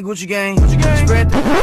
gang, Gucci gang, Gucci gang. Spread the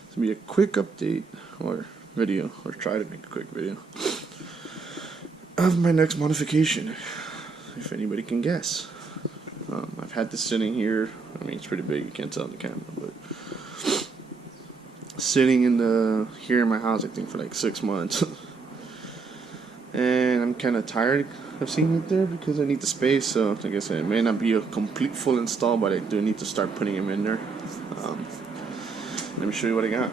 It's gonna be a quick update or video, or try to make a quick video of my next modification, if anybody can guess. I've had this sitting here. I mean, it's pretty big. You can't tell on the camera, but sitting here in my house, I think for like 6 months, and I'm kind of tired of seeing it there because I need the space. So, like I said, it may not be a complete full install, but I do need to start putting them in there. Let me show you what I got.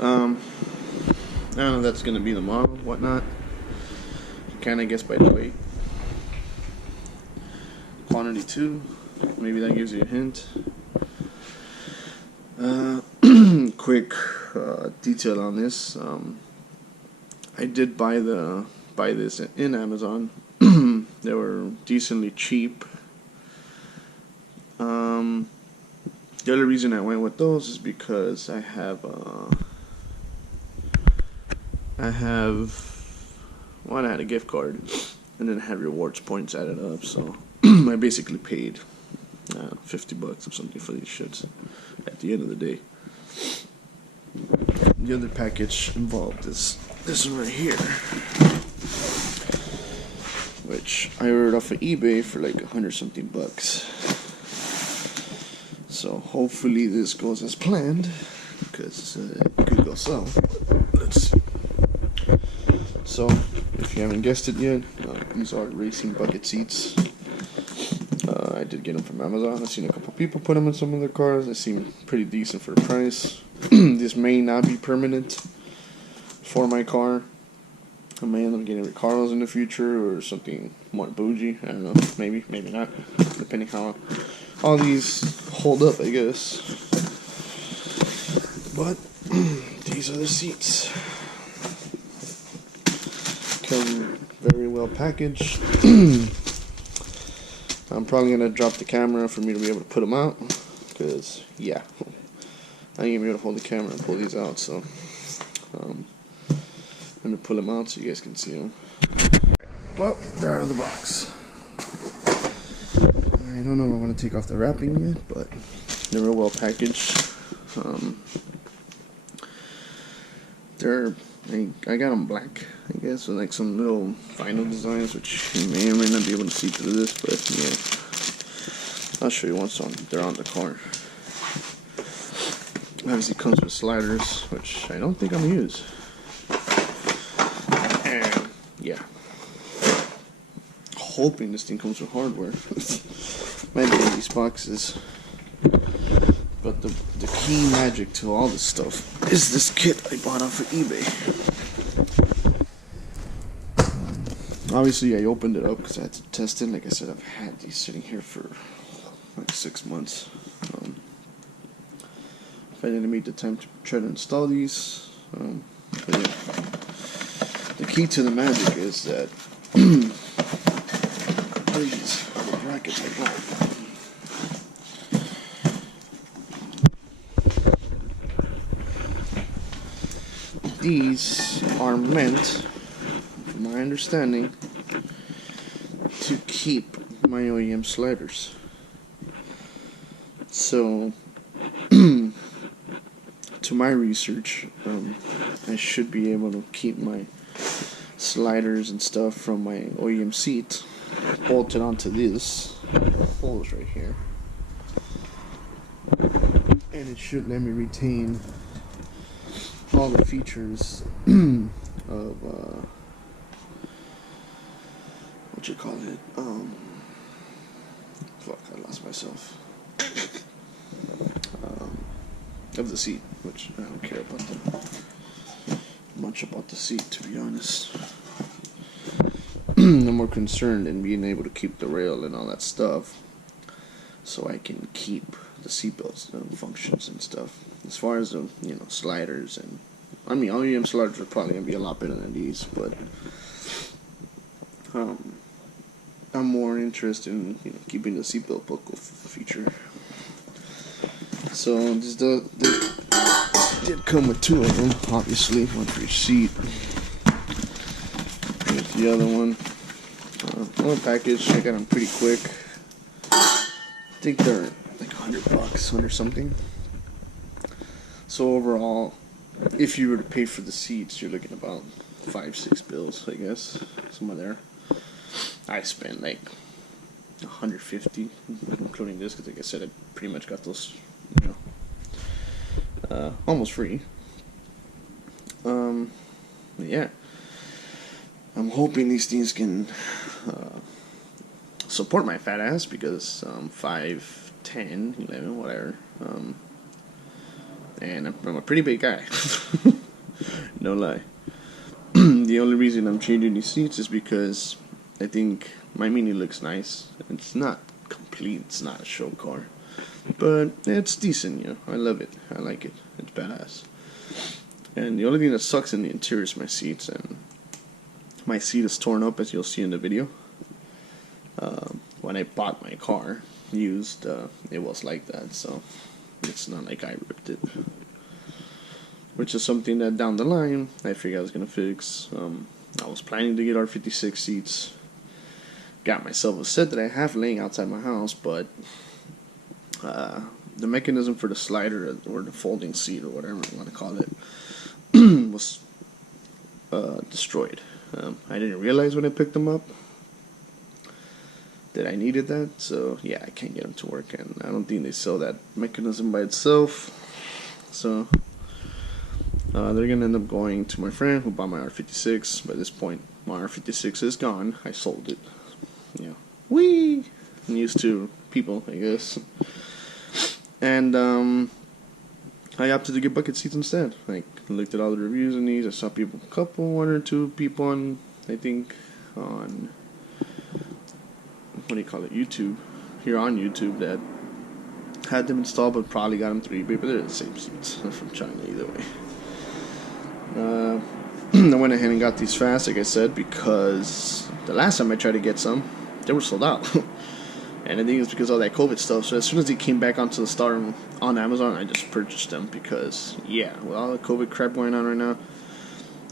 I don't know if that's going to be the model, whatnot. You kind of guess by the weight. Quantity 2, maybe that gives you a hint. Quick detail on this. I did buy this in Amazon. They were decently cheap. The other reason I went with those is because I have I had a gift card, and then I had rewards points added up, so I basically paid $50 or something for these shits at the end of the day. The other package involved is this one right here, which I ordered off of eBay for like $100-something. So hopefully this goes as planned, because it could go so. Let's see. So, if you haven't guessed it yet, these are racing bucket seats. I did get them from Amazon. I've seen a couple people put them in some of their cars. They seem pretty decent for the price. This may not be permanent for my car. I may end up getting Ricardos in the future or something more bougie. I don't know. Maybe, maybe not. Depending how all these hold up, I guess. But these are the seats. Come very well packaged. I'm probably gonna drop the camera for me to be able to put them out, because yeah, I ain't gonna be able to hold the camera and pull these out. So I'm gonna pull them out so you guys can see them. Well, they're out of the box. I don't know if I want to take off the wrapping yet, but they're real well packaged. I got them black, I guess, with like some little vinyl designs, which you may or may not be able to see through this, but yeah, I'll show you once they're on the car. Obviously it comes with sliders, which I don't think I'm gonna use. And yeah, hoping this thing comes with hardware. Might be in these boxes. But the key magic to all this stuff is this kit I bought off of eBay. Obviously, I opened it up because I had to test it. Like I said, I've had these sitting here for like 6 months. If I didn't meet the time to try to install these, but yeah. The key to the magic is that these brackets like that. These are meant, from my understanding, to keep my OEM sliders. So, to my research, I should be able to keep my sliders and stuff from my OEM seat bolted onto this holes right here. and it should let me retain all the features of what you call it, fuck, I lost myself, of the seat, which I don't care about much about the seat, to be honest. I'm more concerned in being able to keep the rail and all that stuff, so I can keep the seatbelts functions and stuff. As far as the sliders, and I mean OEM sliders are probably gonna be a lot better than these, but I'm more interested in keeping the seatbelt buckle feature. So this did come with two of them, obviously, one for each seat. Here's the other one. One package. I got them pretty quick. I think they're like $100, 100 something. So overall, if you were to pay for the seats, you're looking about $5-6 bills, I guess, somewhere there. I spent like $150, including this, because like I said, I pretty much got those, almost free. Yeah, I'm hoping these things can support my fat ass, because 5, 10, 11, whatever, and I'm a pretty big guy. No lie. The only reason I'm changing these seats is because I think my Mini looks nice. It's not complete, it's not a show car, but it's decent, I love it, I like it, it's badass. And the only thing that sucks in the interior is my seats, and my seat is torn up, as you'll see in the video. When I bought my car used, it was like that, so it's not like I ripped it, which is something that down the line I figured I was gonna fix. I was planning to get R56 seats. Got myself a set that I have laying outside my house, but the mechanism for the slider, or the folding seat, or whatever you want to call it, was destroyed. I didn't realize when I picked them up that I needed that, so yeah, I can't get them to work, and I don't think they sell that mechanism by itself. So they're gonna end up going to my friend who bought my R56. By this point, my R56 is gone. I sold it. Yeah, wee. I'm used to people, I guess. And I opted to get bucket seats instead. Like, looked at all the reviews on these. I saw one or two people on, I think, on, what do you call it, YouTube, here on YouTube, that had them installed, but probably got them through eBay, but they're the same seats from China either way. I went ahead and got these fast, like I said, because the last time I tried to get some, they were sold out. And I think it's because of all that COVID stuff. So as soon as they came back onto the store on Amazon, I just purchased them, because, yeah, with all the COVID crap going on right now,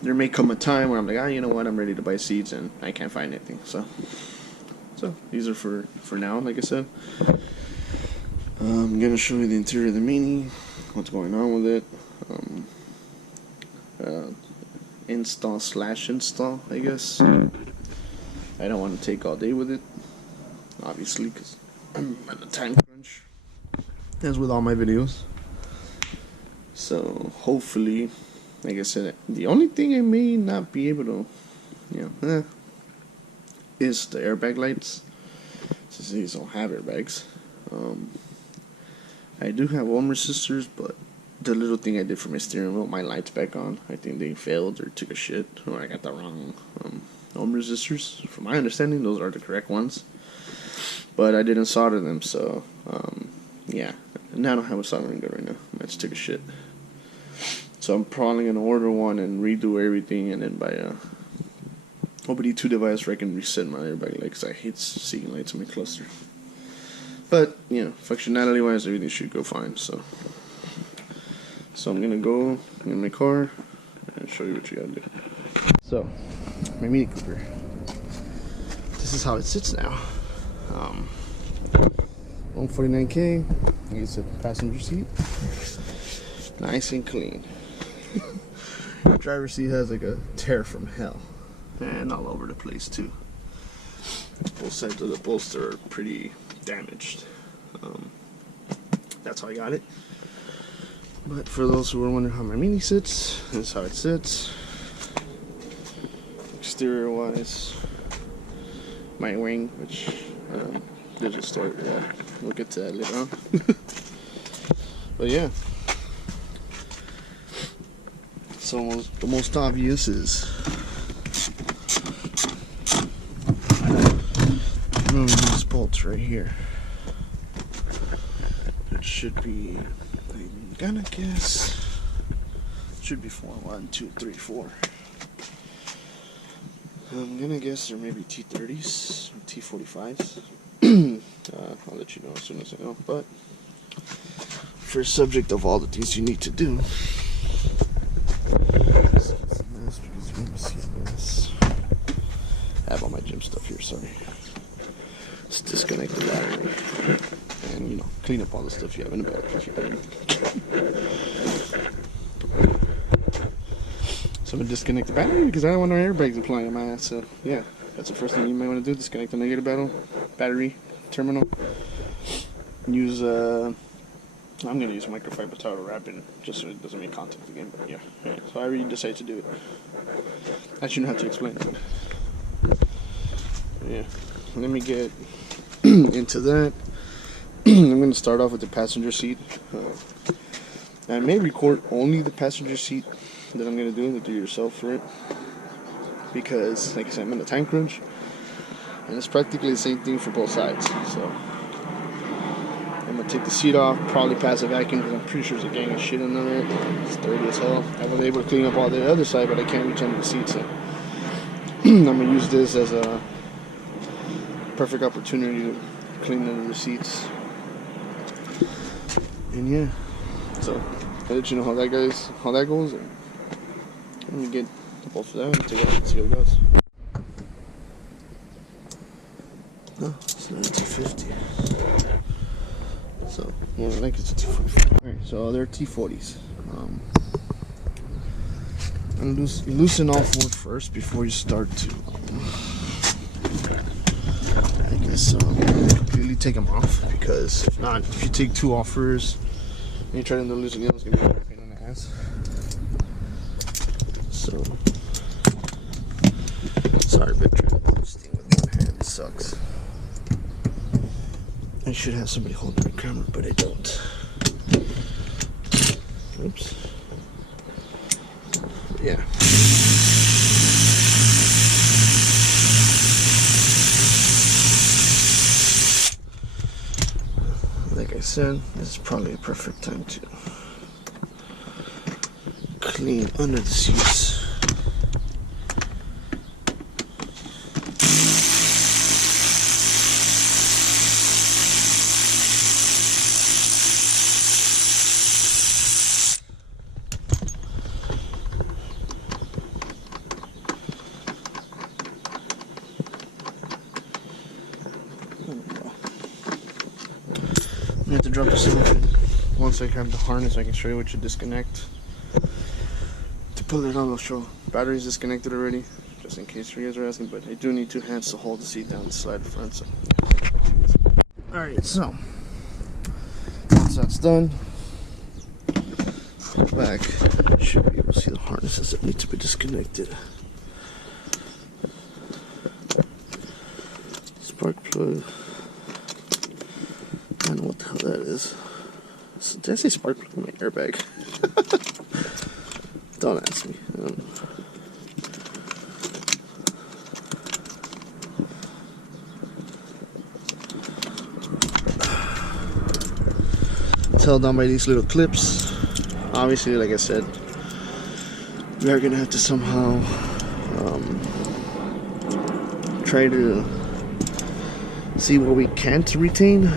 there may come a time where I'm like, you know what, I'm ready to buy seats, and I can't find anything. So these are for now, like I said. I'm going to show you the interior of the Mini, what's going on with it. Install, I guess. I don't want to take all day with it, obviously, because I'm at a time crunch, as with all my videos. So hopefully, like I said, the only thing I may not be able to, is the airbag lights, since these don't have airbags. I do have ohm resistors, but the little thing I did for my steering wheel, my lights back on, I think they failed or took a shit, or I got the wrong ohm resistors. From my understanding, those are the correct ones, but I didn't solder them, so yeah, and I don't have a soldering gun right now. I just took a shit, so I'm probably gonna order one and redo everything, and then buy a OBD2 device where I can reset my airbag light, because I hate seeing lights in my cluster. But functionality wise, everything should go fine. So I'm gonna go in my car and show you what you gotta do. So, my Mini Cooper. This is how it sits now. 149K. It's a passenger seat. Nice and clean. The driver's seat has like a tear from hell, and all over the place too. Both sides of the bolster are pretty damaged. That's how I got it. But for those who are wondering how my Mini sits, this is how it sits. Exterior wise, my wing, which there's a story for that. We'll get to that later on. But yeah. So the most obvious is removing these bolts right here. It should be, I'm gonna guess, should be 4. 1, 2, 3, 4. I'm gonna guess there may be T30s or T45s. I'll let you know as soon as I know. But for subject of all the things you need to do, I have all my gym stuff here. Sorry. Let's disconnect the battery and, you know, clean up all the stuff you have in the battery. So I'm gonna disconnect the battery because I don't want no airbags applying on my ass. So yeah, that's the first thing you might want to do. Disconnect the negative battery terminal. Use I'm gonna use microfiber towel to wrap it just so it doesn't make contact again. But yeah, right. So however you decide to do it, I shouldn't have to explain it. Yeah, let me get into that. I'm gonna start off with the passenger seat. I may record only the passenger seat that I'm gonna do the do-yourself for it, because, like I said, I'm in a time crunch, and it's practically the same thing for both sides. So I'm gonna take the seat off, probably pass a vacuum because I'm pretty sure there's a gang of shit under it. It's dirty as hell. I was able to clean up all the other side, but I can't reach under the seat, so I'm gonna use this as a perfect opportunity to clean under the seats. And yeah, so I'll let you know how that goes. And let me get both of them and take it out and see how it goes. No, it's not a 250. So more like it's a 245. Alright, so they're T40s. And loosen all four first before you start to I guess completely take them off, because if not, if you take two off first and you try to loosen them, it's gonna be a pain in the ass. So sorry, but trying to do this thing with one hand sucks. I should have somebody holding the camera, but I don't. Oops. Yeah. Like I said, this is probably a perfect time to clean under the seats. I have to drop this off. Once I have the harness, I can show you what you disconnect. To pull it out, I'll show battery's disconnected already, just in case you guys are asking. But I do need two hands to hold the seat down and slide the front. So, alright, so once that's done, back, you should be able to see the harnesses that need to be disconnected. Spark plug. I don't know what the hell that is. Did I say spark plug in my airbag? Don't ask me. It's held down by these little clips. Obviously, like I said, we are gonna have to somehow try to see what we can to retain.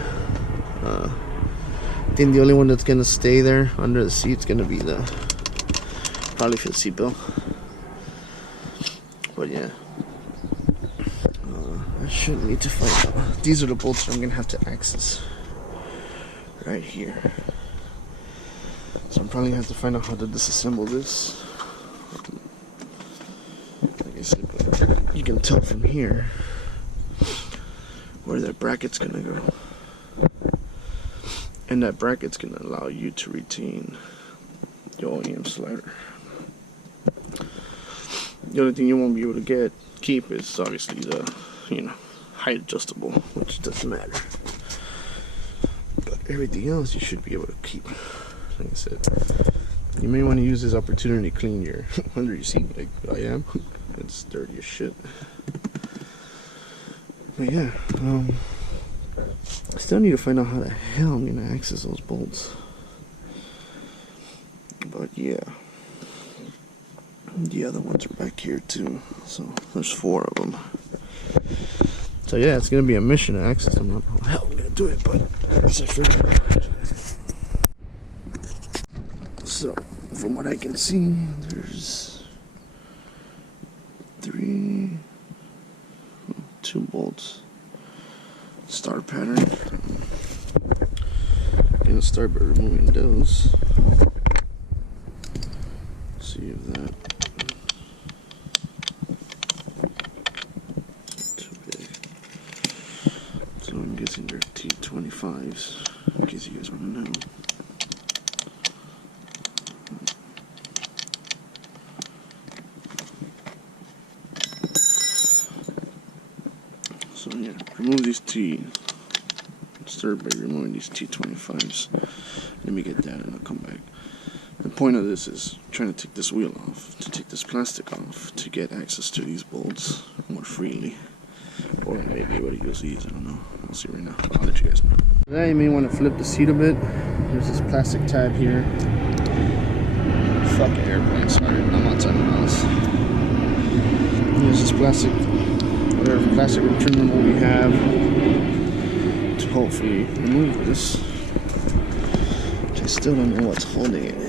I think the only one that's gonna stay there under the seat is gonna be probably for the seat belt. But yeah, I shouldn't need to find out. These are the bolts that I'm gonna have to access right here. So I'm probably gonna have to find out how to disassemble this. Like I said, but you can tell from here where that bracket's gonna go. And that bracket's gonna allow you to retain your OEM slider. The only thing you won't be able to keep is obviously the, you know, height adjustable, which doesn't matter. But everything else you should be able to keep. Like I said, you may want to use this opportunity to clean your under your seat, like I am. It's dirty as shit. But yeah, I still need to find out how the hell I'm gonna access those bolts. But yeah, the other ones are back here too. So there's 4 of them. So yeah, it's gonna be a mission to access them. I don't know how I'm gonna do it, but as I figured out. So from what I can see, there's 2 bolts. Star pattern. I'm gonna start by removing those. See if that too big. So I'm guessing they're T25s, in case you guys want to know. So yeah, remove these start by removing these T25s. Let me get that and I'll come back. The point of this is trying to take this wheel off, to take this plastic off, to get access to these bolts more freely. Or maybe able to use these, I don't know. I'll see right now. I'll let you guys know. Now you may want to flip the seat a bit. There's this plastic tab here. Fuck airplane, sorry, I'm outside the house. There's this plastic trim removal we have to hopefully remove this. Which I still don't know what's holding it in.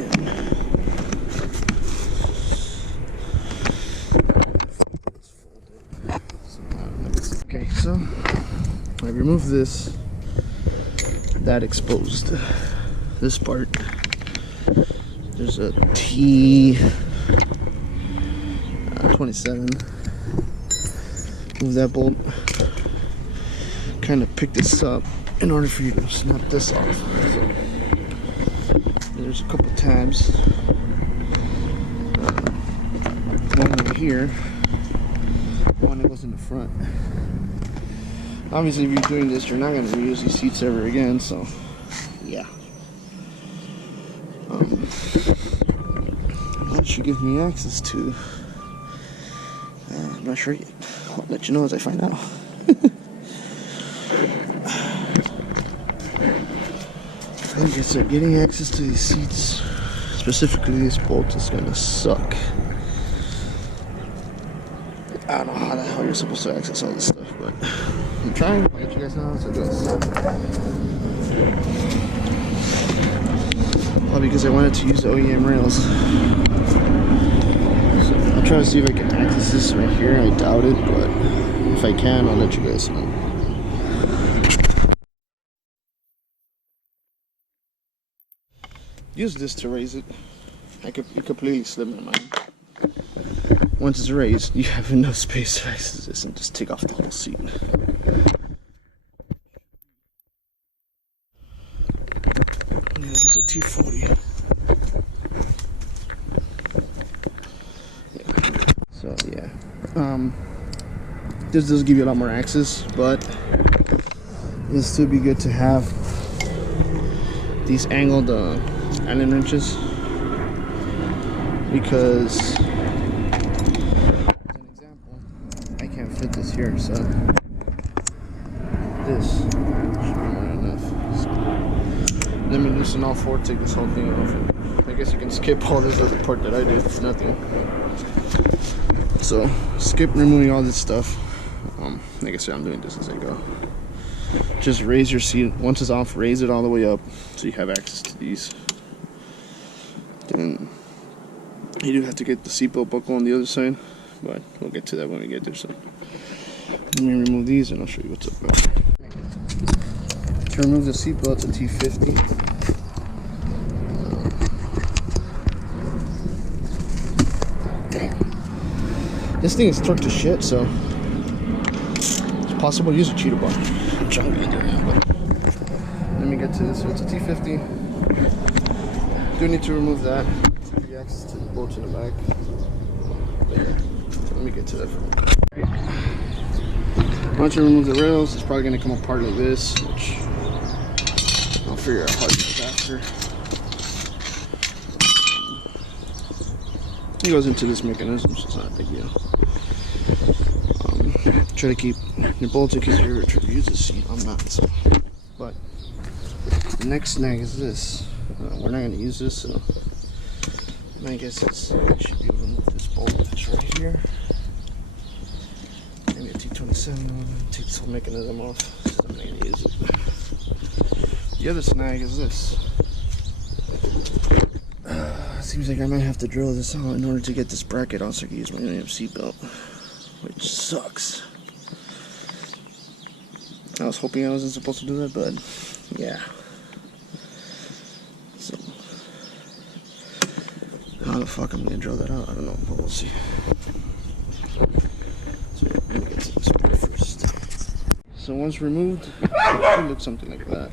Okay, so I removed this. That exposed this part. There's a T27. Move that bolt. Kind of pick this up in order for you to snap this off. So there's a couple tabs. One over here. One that goes in the front. Obviously, if you're doing this, you're not going to reuse these seats ever again. So, yeah. That should give me access to. I'm not sure yet. I'll let you know as I find out. I guess getting access to these seats, specifically this bolt, is gonna suck. I don't know how the hell you're supposed to access all this stuff, but I'm trying. I'll let you guys know as it goes. All because I wanted to use the OEM rails. So I'll try to see if I can access this right here. I doubt it, but if I can, I'll let you guys know. Use this to raise it. It completely slipped my mind. Once it's raised, you have enough space to access this and just take off the whole seat. Yeah, it's a T40. Yeah. So yeah, this does give you a lot more access, but it'll still be good to have these angled Allen wrenches, because as an example, I can't fit this here, so this should be more than enough. So let me loosen all 4, take this whole thing off. I guess you can skip all this other part that I did for nothing. So skip removing all this stuff. Like I said, I'm doing this as I go. Just raise your seat. Once it's off, raise it all the way up so you have access to these. Then you do have to get the seatbelt buckle on the other side, but we'll get to that when we get there. So let me remove these and I'll show you what's up. To remove the seatbelt, it's a T50. This thing is torqued to shit, so it's possible to use a cheetah bar. I'm trying to get there now, but let me get to this. So it's a T50. Do need to remove that. access to the bolts in the back. But yeah, let me get to that for a minute. Once you remove the rails, it's probably going to come apart like this, which I'll figure out how to do it after. It goes into this mechanism, so it's not a big deal. Try to keep your bolts in case you're trying to use the seat. I'm not, so. But the next snag is this. We're not going to use this, so I guess that's, I should be able to move this bolt that's right here. Maybe a T27. Take this whole mechanism off, so I'm not going to use it. The other snag is this. Seems like I might have to drill this out in order to get this bracket out so I can use my damn seatbelt, which sucks. I was hoping I wasn't supposed to do that, but yeah. So, how the fuck I'm gonna drill that out? I don't know, but we'll see. So, let me get to this part first. So, once removed, it should look something like that.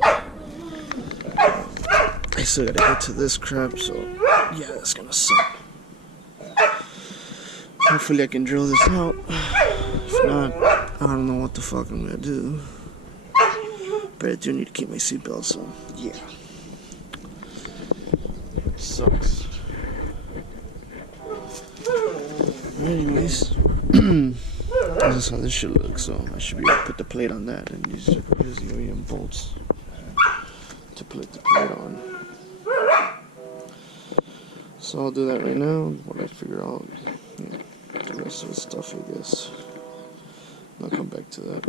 I still gotta get to this crap, so yeah, that's gonna suck. Hopefully, I can drill this out. If not, I don't know what the fuck I'm gonna do. But I do need to keep my seatbelt, so yeah. It sucks. Anyways, this is how this should look, so I should be able to put the plate on that and use the OEM bolts to put the plate on. So I'll do that right now while I figure out the rest of the stuff, I guess. I'll come back to that.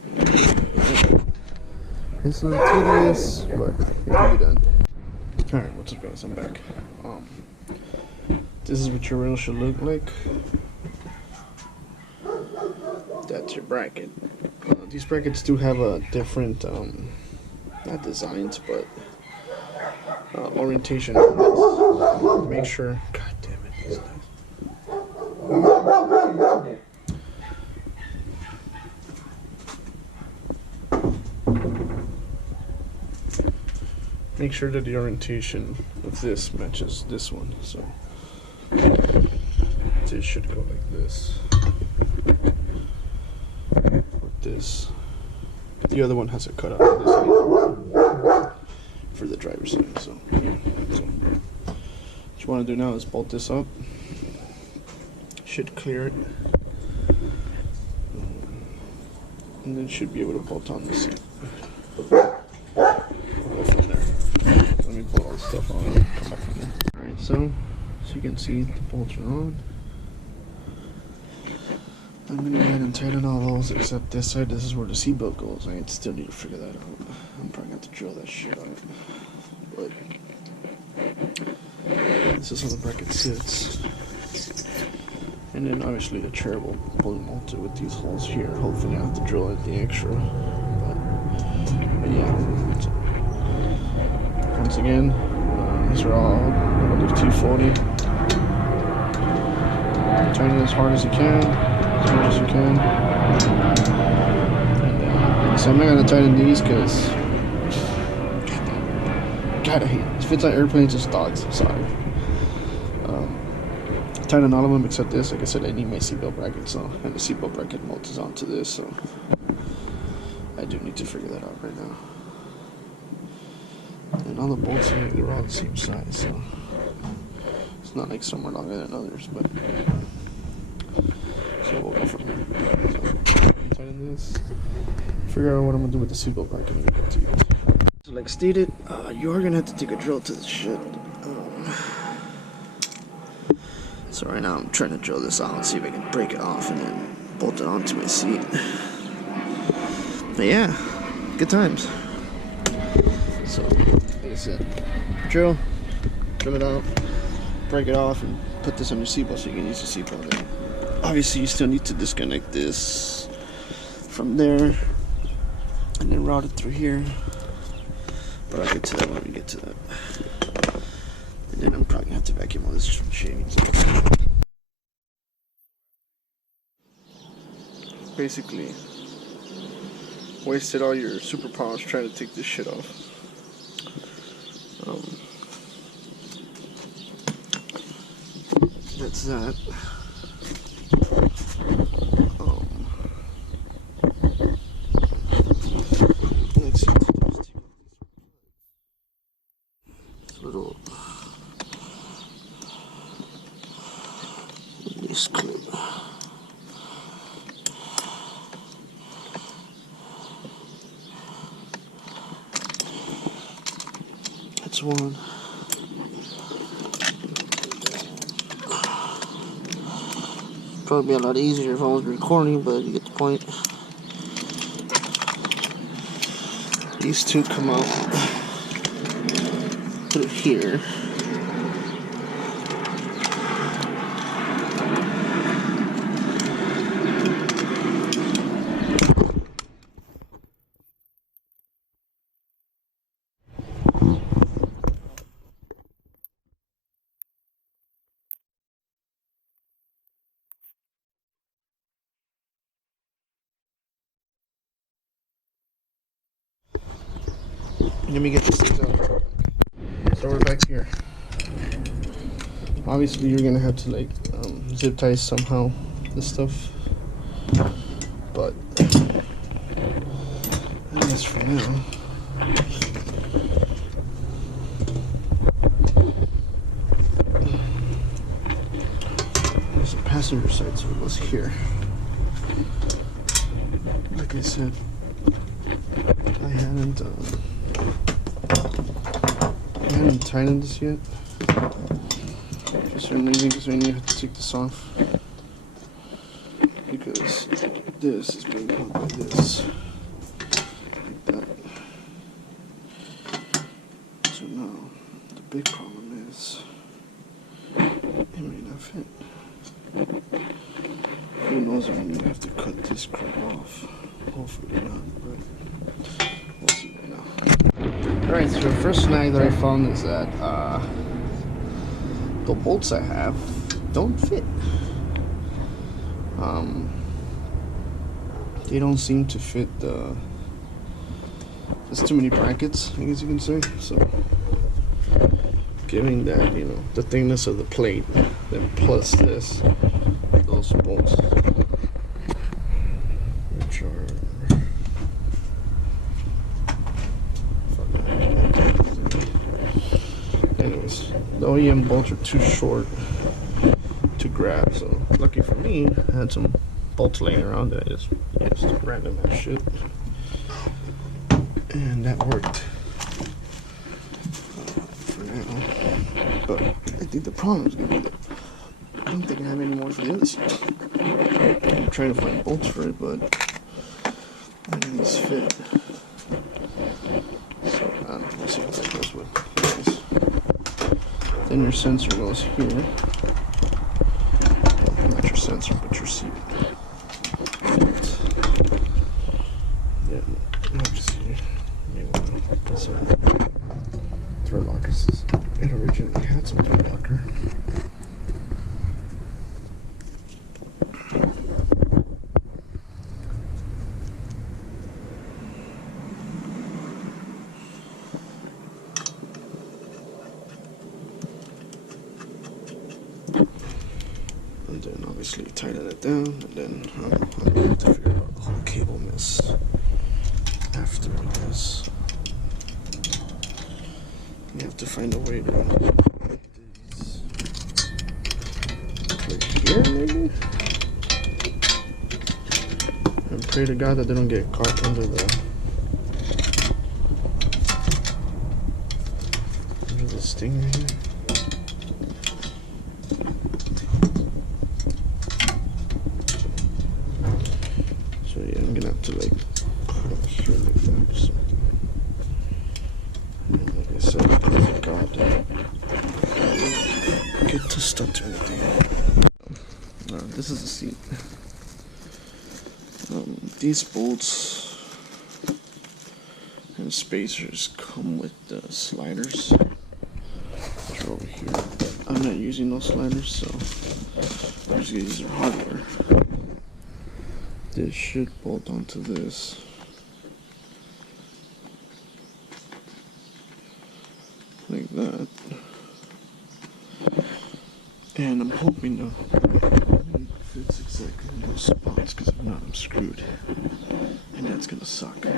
It's a little tedious, but it can be done. Alright, what's up guys, I'm back. This is what your rail should look like. That's your bracket. These brackets do have a different, not designs, but orientation. Make sure, god damn it, these guys. Make sure that the orientation of this matches this one, so it should go like this, or this. The other one has a cutout on this side for the driver's side, so yeah. So what you want to do now is bolt this up. Should clear it, and then should be able to bolt on the seat. Pull all this stuff on and come back from there. Alright, so you can see the bolts are on. I'm gonna go ahead and tighten all those except this side. This is where the seatbelt goes. I still need to figure that out. I'm probably gonna have to drill that shit out. But this is how the bracket sits. And then obviously the chair will fully mount it with these holes here. Hopefully I have to drill out the extra. But yeah. So, once again, these are all under T40. Turn it as hard as you can, as much as you can. And so I'm not gonna tighten these because, God, I hate it. If it's on airplanes, it's dogs. I'm sorry. Tighten all of them except this. Like I said, I need my seatbelt bracket, so and the seatbelt bracket molds onto this, so I do need to figure that out right now. And all the bolts here, they're all the same size, so it's not like some are longer than others, but so we'll go from here. So, tighten this, figure out what I'm gonna do with the seatbelt bracket and get back to you. So like stated, you are gonna have to take a drill to this shit. So right now I'm trying to drill this out and see if I can break it off and then bolt it onto my seat. But yeah, good times. So, like I said, drill it out, break it off, and put this on your seatbelt so you can use your seatbelt. And obviously, you still need to disconnect this from there and then route it through here. But I'll get to that when we get to that. And then I'm probably gonna have to vacuum all this shavings. Basically, wasted all your superpowers trying to take this shit off. that's that. Let's see. This little this clip. That's one. Probably be a lot easier if I was recording, but you get the point. These two come out through here. Let me get this thing out. So we're back here. Obviously, you're gonna have to like zip tie somehow this stuff, but I guess for now. There's a passenger side, so it goes here. Like I said, I hadn't tightened this yet. Just for some reason, because I knew I had to take this off. Because this is being held by this. Like that. So now, the big problem is, it may not fit. Who knows if I'm going to have to cut this crap off. Hopefully not, but we'll see right now. Alright, so the first snag that I found is that the bolts I have don't fit. They don't seem to fit there's too many brackets, I guess you can say. So giving that, you know, the thickness of the plate, then plus this, those bolts, which are anyways, the OEM bolts are too short to grab, so lucky for me, I had some bolts laying around that I just used random ass shit, and that worked for now. But I think the problem is gonna be that I don't think I have any more for the other side. I'm trying to find bolts for it, but none of these fit. So I don't know, we'll see how that goes with. Then your sensor goes here. Well, not your sensor, but your seat. Yeah, not just here. Throw lockers. It originally had some throw locker. And then obviously tighten it down, and then I'm going to figure out the whole cable mess after this. You have to find a way to make these right here, maybe? And pray to God that they don't get caught under this thing right here. So yeah, I'm gonna have to like put it here like that or something. And like I said, thank God, get too stuck to anything. This is the seat. These bolts and spacers come with the sliders, which are over here. I'm not using those sliders, so I'm just gonna use their hardware. This should bolt onto this. Like that. And I'm hoping it fits exactly in those spots, because if not, I'm screwed. And that's gonna suck. So,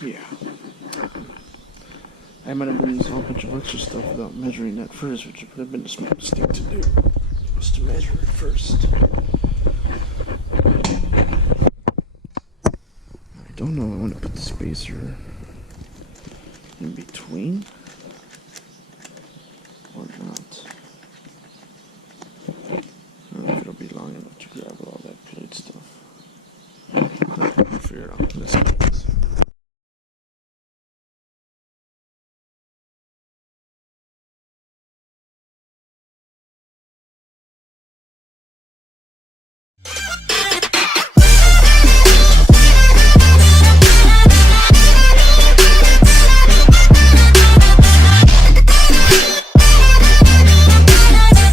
yeah. I might have done this whole bunch of extra stuff without measuring that first, which would have been a smart mistake to do. Was to measure it first. I don't know, I want to put the spacer in between.